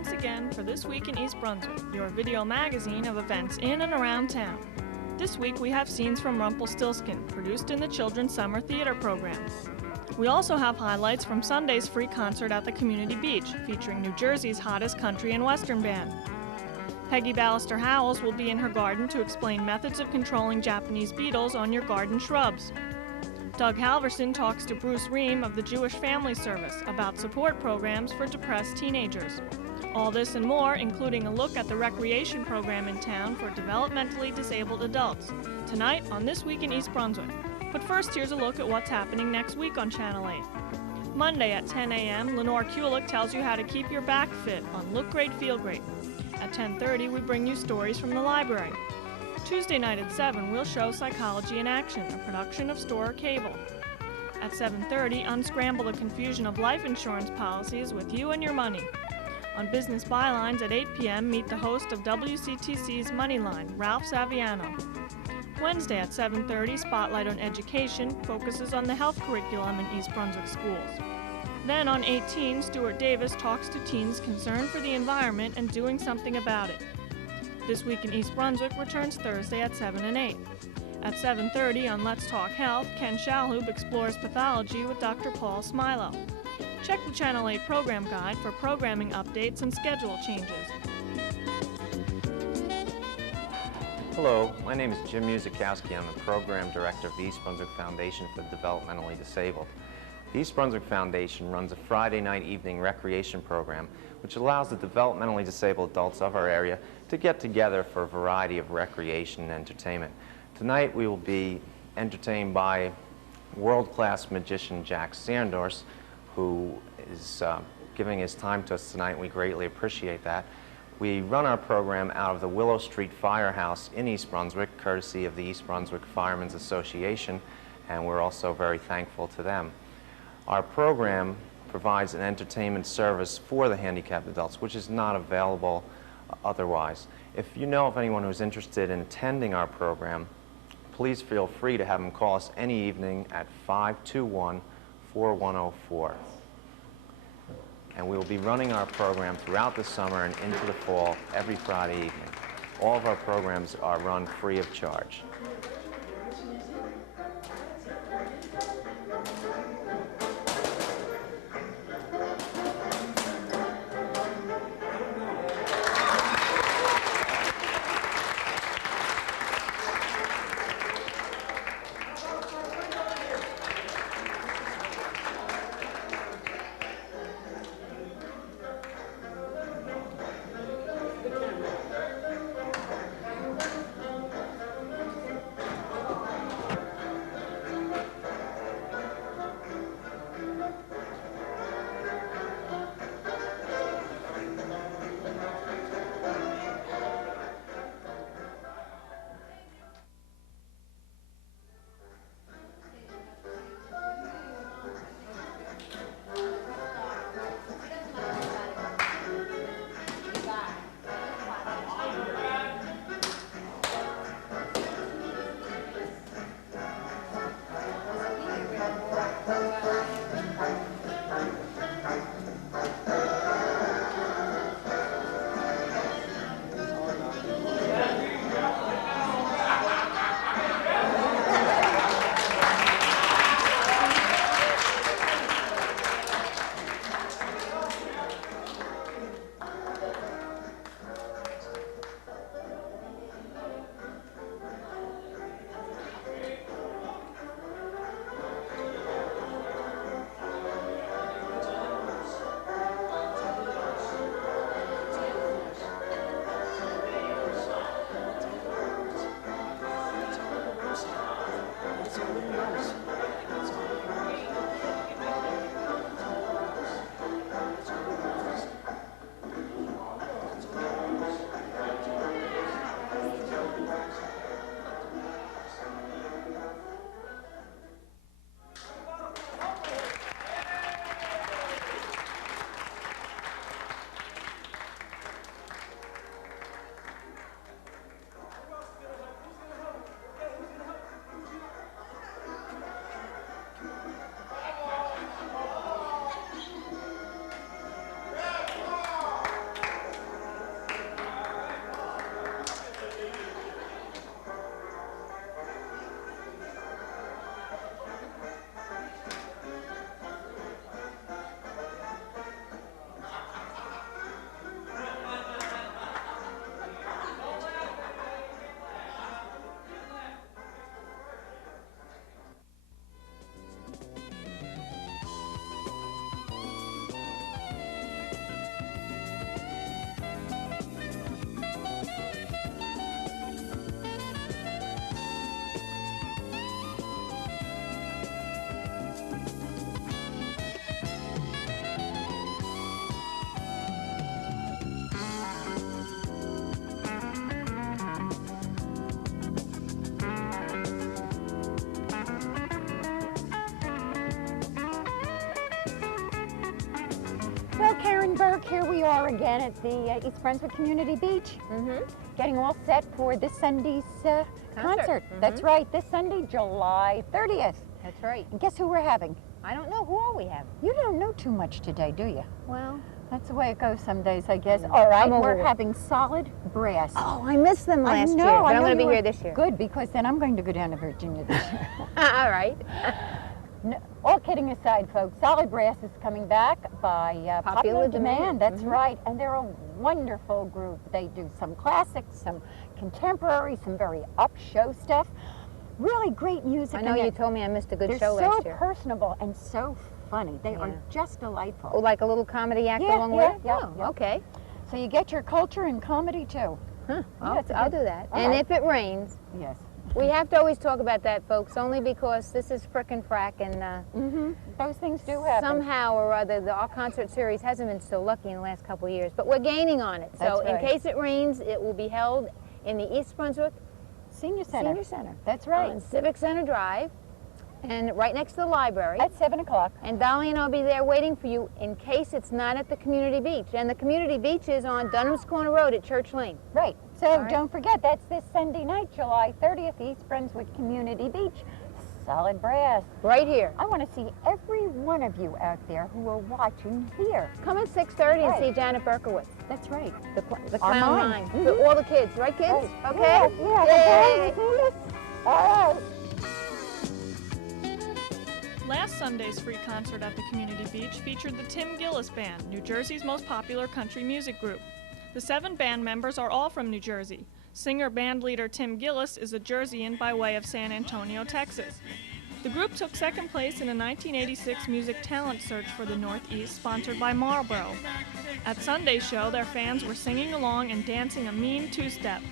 once again for This Week in East Brunswick, your video magazine of events in and around town. This week we have scenes from Rumpelstiltskin, produced in the Children's Summer Theater program. We also have highlights from Sunday's free concert at the Community Beach, featuring New Jersey's hottest country and western band. Pegi Ballister-Howells will be in her garden to explain methods of controlling Japanese beetles on your garden shrubs. Doug Halvorsen talks to Bruce Ream of the Jewish Family Service about support programs for depressed teenagers. All this and more, including a look at the recreation program in town for developmentally disabled adults, tonight on This Week in East Brunswick. But first, here's a look at what's happening next week on Channel 8. Monday at 10 a.m., Lenore Kulik tells you how to keep your back fit on Look Great, Feel Great. At 10:30, we bring you stories from the library. Tuesday night at 7, we'll show Psychology in Action, a production of Storer Cable. At 7:30, unscramble the confusion of life insurance policies with you and your money. On Business Bylines at 8 p.m., meet the host of WCTC's Moneyline, Ralph Saviano. Wednesday at 7:30, Spotlight on Education focuses on the health curriculum in East Brunswick schools. Then on 18, Stuart Davis talks to teens concerned for the environment and doing something about it. This Week in East Brunswick returns Thursday at 7 and 8. At 7:30 on Let's Talk Health, Ken Shalhoub explores pathology with Dr. Paul Smilo. Check the Channel 8 program guide for programming updates and schedule changes. Hello, my name is Jim Musakowski. I'm the Program Director of the East Brunswick Foundation for the Developmentally Disabled. The East Brunswick Foundation runs a Friday night evening recreation program which allows the developmentally disabled adults of our area to get together for a variety of recreation and entertainment. Tonight we will be entertained by world-class magician Jack Sandors, who is giving his time to us tonight. We greatly appreciate that. We run our program out of the Willow Street Firehouse in East Brunswick, courtesy of the East Brunswick Firemen's Association, and we're also very thankful to them. Our program provides an entertainment service for the handicapped adults, which is not available otherwise. If you know of anyone who's interested in attending our program, please feel free to have them call us any evening at 521-4104. And we will be running our program throughout the summer and into the fall every Friday evening. All of our programs are run free of charge. Well, Karen Burke, here we are again at the East Brunswick Community Beach, getting all set for this Sunday's concert. That's right, this Sunday, July 30th. That's right. And guess who we're having? I don't know. Who are we having? You don't know too much today, do you? Well, that's the way it goes some days, I guess. All right, I'm we're over it. having Solid Brass. Oh, I missed them last year, but I I'm know going to you be here were- this year. Good, because then I'm going to go down to Virginia this year. All right. No, all kidding aside, folks, Solid Brass is coming back by popular demand. That's right, and they're a wonderful group. They do some classics, some contemporary, some very up show stuff. Really great music. I know you told me I missed a good show They're last so year. personable and so funny. They are just delightful. Oh, like a little comedy act Yeah, along yeah, with it? yeah, Oh, yeah. okay. So you get your culture and comedy too. Huh. Yeah, it's a I'll good- do that. all And right. if it rains, Yes. we have to always talk about that, folks, only because this is frickin' frack, and Those things do happen. somehow or other, our concert series hasn't been so lucky in the last couple of years, but we're gaining on it. So That's right. in case it rains, it will be held in the East Brunswick Senior Center. Senior Center. That's right. On Civic Center Drive, and right next to the library. At 7 o'clock. And Dolly and I'll be there waiting for you in case it's not at the community beach. And the community beach is on Dunham's Corner Road at Church Lane. Right. So All right. don't forget, that's this Sunday night, July 30th, East Brunswick Community Beach. Solid Brass. Right here. I want to see every one of you out there who are watching here. Come at 6:30 and Right. see Janet Berkowitz. That's right. The Our clown mime. mime. All the kids, right kids? Right. Okay? Yeah, Yay. yeah. All right. Last Sunday's free concert at the Community Beach featured the Tim Gillis Band, New Jersey's most popular country music group. The 7 band members are all from New Jersey. Singer-band-leader Tim Gillis is a Jerseyan by way of San Antonio, Texas. The group took second place in a 1986 music talent search for the Northeast sponsored by Marlboro. At Sunday's show, their fans were singing along and dancing a mean two-step.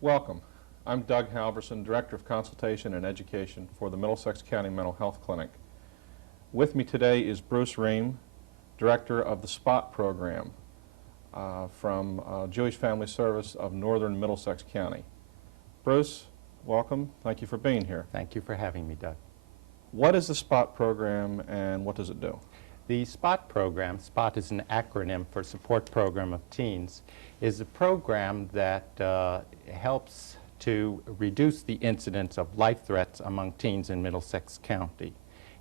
Welcome. I'm Doug Halvorsen, Director of Consultation and Education for the Middlesex County Mental Health Clinic. With me today is Bruce Ream, Director of the SPOT program from Jewish Family Service of Northern Middlesex County. Bruce, welcome. Thank you for being here. Thank you for having me, Doug. What is the SPOT program and what does it do? The SPOT program, SPOT is an acronym for Support Program of Teens, is a program that helps to reduce the incidence of life threats among teens in Middlesex County.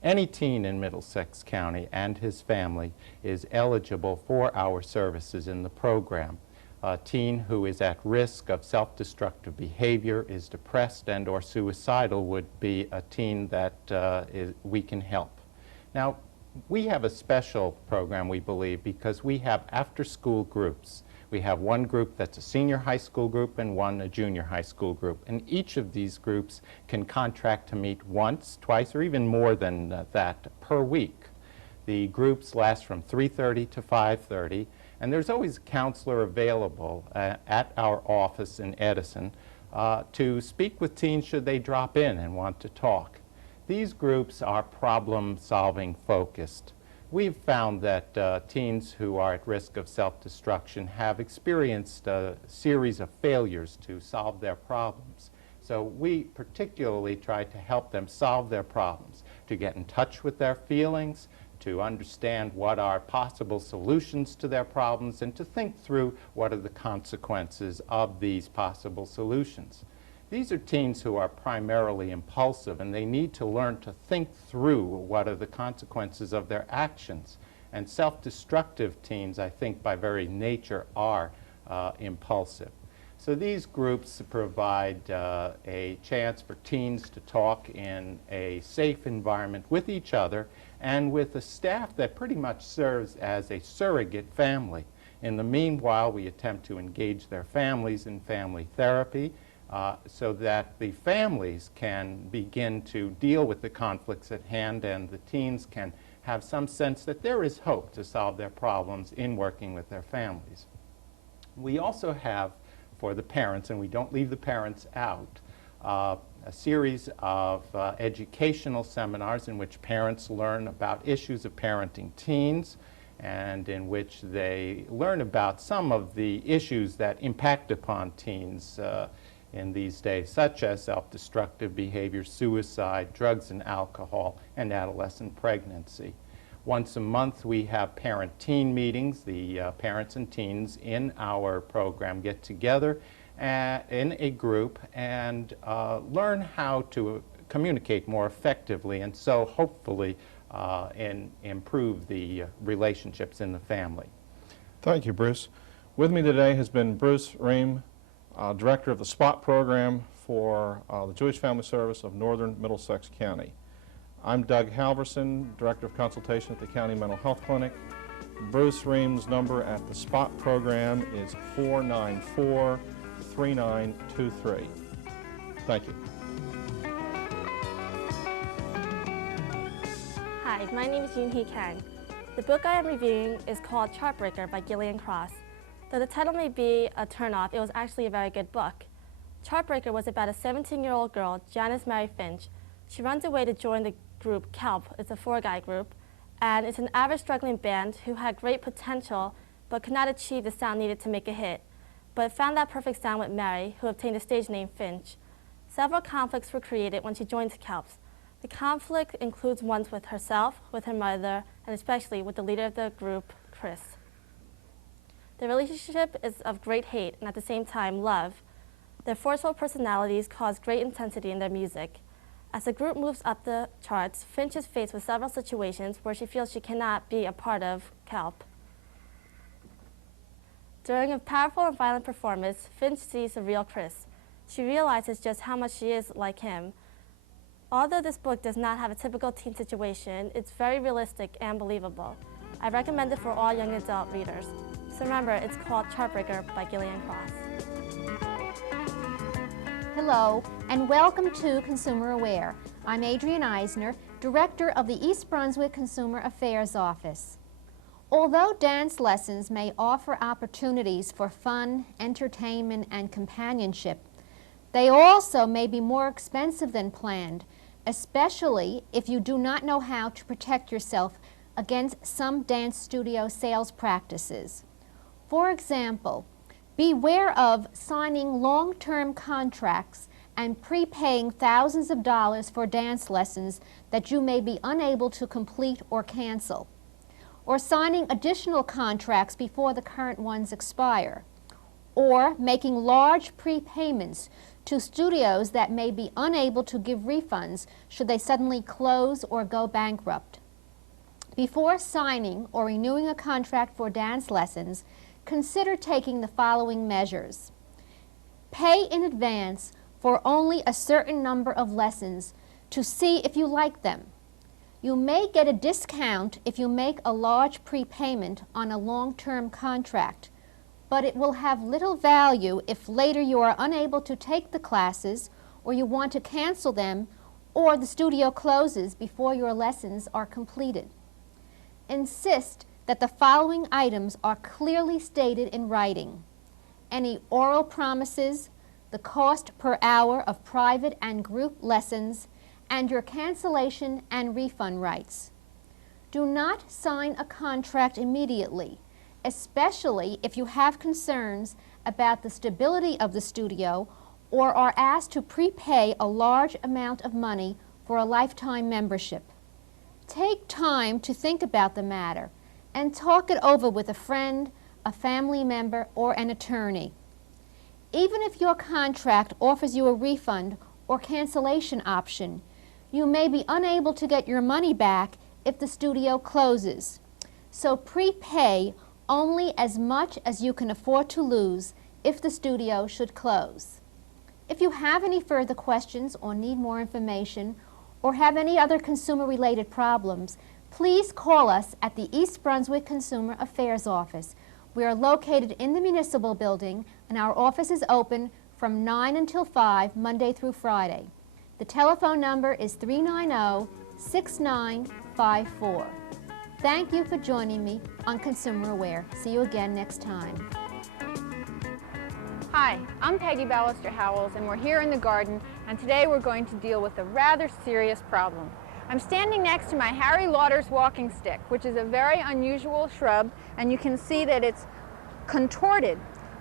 Any teen in Middlesex County and his family is eligible for our services in the program. A teen who is at risk of self-destructive behavior, is depressed and or suicidal would be a teen that we can help. Now, We have a special program, we believe, because we have after-school groups. We have one group that's a senior high school group and one a junior high school group. And each of these groups can contract to meet once, twice, or even more than that per week. The groups last from 3:30 to 5:30, and there's always a counselor available at our office in Edison to speak with teens should they drop in and want to talk. These groups are problem-solving focused. We've found that teens who are at risk of self-destruction have experienced a series of failures to solve their problems. So we particularly try to help them solve their problems, to get in touch with their feelings, to understand what are possible solutions to their problems, and to think through what are the consequences of these possible solutions. These are teens who are primarily impulsive, and they need to learn to think through what are the consequences of their actions. And self-destructive teens, I think, by very nature, are impulsive. So these groups provide a chance for teens to talk in a safe environment with each other and with a staff that pretty much serves as a surrogate family. In the meanwhile, we attempt to engage their families in family therapy so that the families can begin to deal with the conflicts at hand, and the teens can have some sense that there is hope to solve their problems in working with their families. We also have, for the parents, and we don't leave the parents out, a series of educational seminars in which parents learn about issues of parenting teens, and in which they learn about some of the issues that impact upon teens in these days, such as self-destructive behavior, suicide, drugs and alcohol, and adolescent pregnancy. Once a month, we have parent-teen meetings. The parents and teens in our program get together in a group and learn how to communicate more effectively, and so hopefully improve the relationships in the family. Thank you, Bruce. With me today has been Bruce Ream, Director of the SPOT program for the Jewish Family Service of Northern Middlesex County. I'm Doug Halvorsen, Director of Consultation at the County Mental Health Clinic. Bruce Ream's number at the SPOT program is 494-3923. Thank you. Hi, my name is Yoon-hee Kang. The book I am reviewing is called Chartbreaker by Gillian Cross. Though the title may be a turnoff, it was actually a very good book. Chartbreaker was about a 17-year-old girl, Janice Mary Finch. She runs away to join the group Kelp. It's a 4-guy group, and it's an average struggling band who had great potential but could not achieve the sound needed to make a hit, but found that perfect sound with Mary, who obtained the stage name Finch. Several conflicts were created when she joined the Kelps. The conflict includes ones with herself, with her mother, and especially with the leader of the group, Chris. The relationship is of great hate and at the same time love. Their forceful personalities cause great intensity in their music. As the group moves up the charts, Finch is faced with several situations where she feels she cannot be a part of Kelp. During a powerful and violent performance, Finch sees the real Chris. She realizes just how much she is like him. Although this book does not have a typical teen situation, it's very realistic and believable. I recommend it for all young adult readers. So remember, it's called Chartbreaker by Gillian Cross. Hello, and welcome to Consumer Aware. I'm Adrienne Eisner, Director of the East Brunswick Consumer Affairs Office. Although dance lessons may offer opportunities for fun, entertainment, and companionship, they also may be more expensive than planned, especially if you do not know how to protect yourself against some dance studio sales practices. For example, beware of signing long-term contracts and prepaying thousands of dollars for dance lessons that you may be unable to complete or cancel, or signing additional contracts before the current ones expire, or making large prepayments to studios that may be unable to give refunds should they suddenly close or go bankrupt. Before signing or renewing a contract for dance lessons, consider taking the following measures. Pay in advance for only a certain number of lessons to see if you like them. You may get a discount if you make a large prepayment on a long-term contract, but it will have little value if later you are unable to take the classes, or you want to cancel them, or the studio closes before your lessons are completed. Insist that the following items are clearly stated in writing: any oral promises, the cost per hour of private and group lessons, and your cancellation and refund rights. Do not sign a contract immediately, especially if you have concerns about the stability of the studio or are asked to prepay a large amount of money for a lifetime membership. Take time to think about the matter and talk it over with a friend, a family member, or an attorney. Even if your contract offers you a refund or cancellation option, you may be unable to get your money back if the studio closes. So prepay only as much as you can afford to lose if the studio should close. If you have any further questions or need more information or have any other consumer-related problems, please call us at the East Brunswick Consumer Affairs Office. We are located in the Municipal Building, and our office is open from 9 until 5, Monday through Friday. The telephone number is 390-6954. Thank you for joining me on Consumer Aware. See you again next time. Hi, I'm Pegi Howells, and we're here in the garden, and today we're going to deal with a rather serious problem. I'm standing next to my Harry Lauder's walking stick, which is a very unusual shrub, and you can see that it's contorted.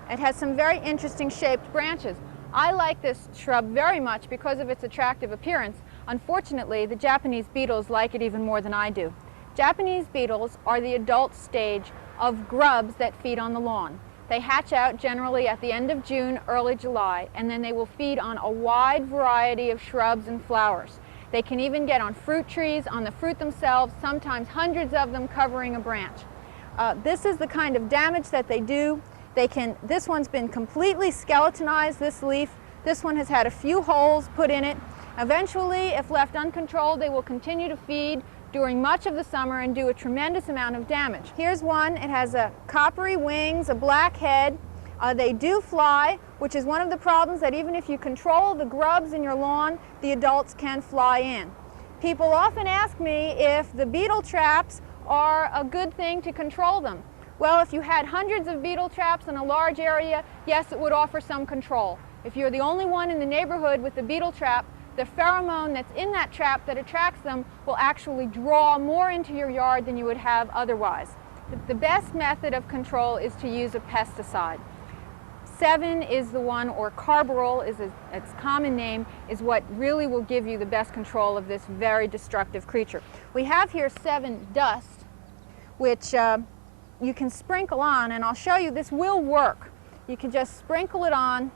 It has some very interesting shaped branches. I like this shrub very much because of its attractive appearance. Unfortunately, the Japanese beetles like it even more than I do. Japanese beetles are the adult stage of grubs that feed on the lawn. They hatch out generally at the end of June, early July, and then they will feed on a wide variety of shrubs and flowers. They can even get on fruit trees, on the fruit themselves, sometimes hundreds of them covering a branch. This is the kind of damage that they do. This one's been completely skeletonized, this leaf. This one has had a few holes put in it. Eventually, if left uncontrolled, they will continue to feed during much of the summer and do a tremendous amount of damage. Here's one. It has a coppery wings, a black head. They do fly, which is one of the problems, that even if you control the grubs in your lawn, the adults can fly in. People often ask me if the beetle traps are a good thing to control them. Well, if you had hundreds of beetle traps in a large area, yes, it would offer some control. If you're the only one in the neighborhood with the beetle trap, the pheromone that's in that trap that attracts them will actually draw more into your yard than you would have otherwise. The best method of control is to use a pesticide. 7 is the one, or carbaryl is its common name, is what really will give you the best control of this very destructive creature. We have here 7 dust, which you can sprinkle on, and I'll show you this will work. You can just sprinkle it on.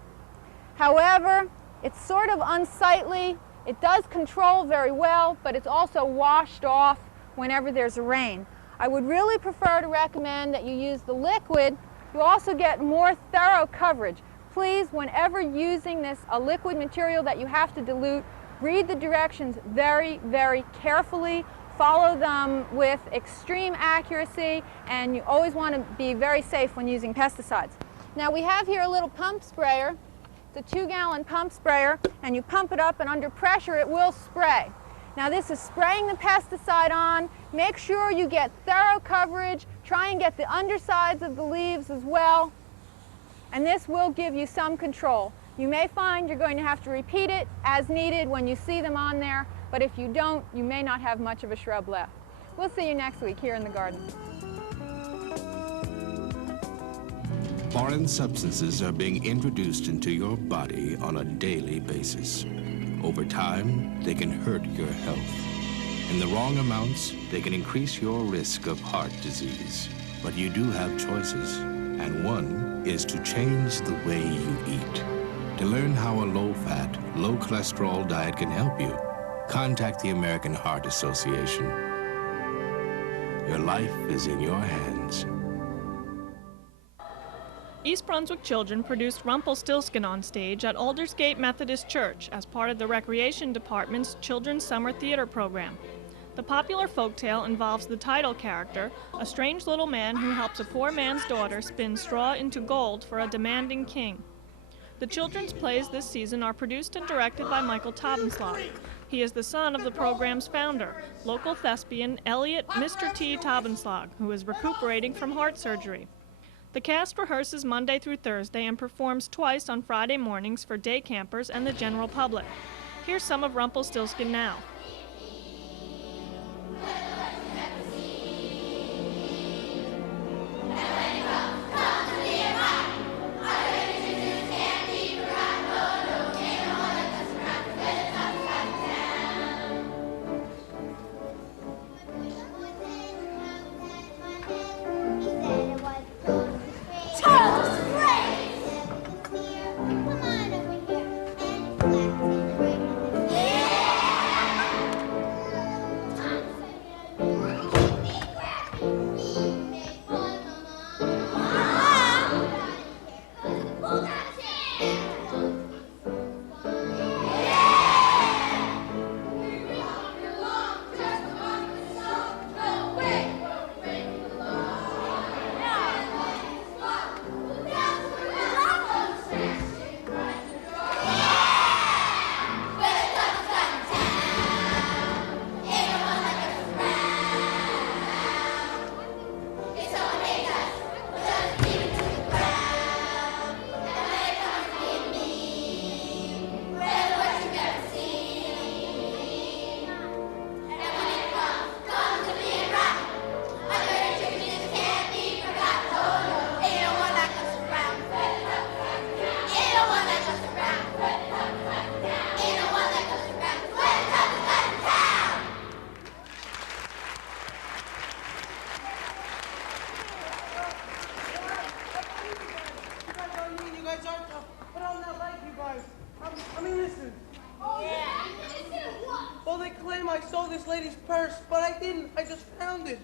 However, it's sort of unsightly. It does control very well, but it's also washed off whenever there's a rain. I would really prefer to recommend that you use the liquid. You also get more thorough coverage. Please, whenever using a liquid material that you have to dilute, read the directions very, very carefully. Follow them with extreme accuracy, and you always want to be very safe when using pesticides. Now we have here a little pump sprayer. It's a 2-gallon pump sprayer, and you pump it up, and under pressure it will spray. Now this is spraying the pesticide on. Make sure you get thorough coverage. Try and get the undersides of the leaves as well, and this will give you some control. You may find you're going to have to repeat it as needed when you see them on there, but if you don't, you may not have much of a shrub left. We'll see you next week here in the garden. Foreign substances are being introduced into your body on a daily basis. Over time, they can hurt your health. In the wrong amounts, they can increase your risk of heart disease. But you do have choices, and one is to change the way you eat. To learn how a low-fat, low-cholesterol diet can help you, contact the American Heart Association. Your life is in your hands. East Brunswick children produced Rumpelstiltskin on stage at Aldersgate Methodist Church as part of the Recreation Department's Children's Summer Theater program. The popular folktale involves the title character, a strange little man who helps a poor man's daughter spin straw into gold for a demanding king. The children's plays this season are produced and directed by Michael Tabenslag. He is the son of the program's founder, local thespian Elliot Mr. T. Tabenslag, who is recuperating from heart surgery. The cast rehearses Monday through Thursday and performs twice on Friday mornings for day campers and the general public. Here's some of Rumpelstiltskin now. Well, they claim I stole this lady's purse, but I didn't. I just found it.